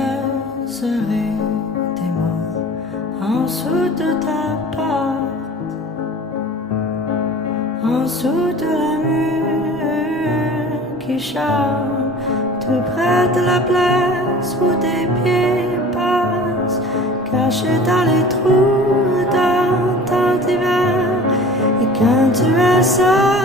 laisserai des mots en dessous de ta porte, en dessous de la mur qui chante, tout près de la place où tes pieds passent, cachés dans les trous dans ton hiver. Et quand tu es seul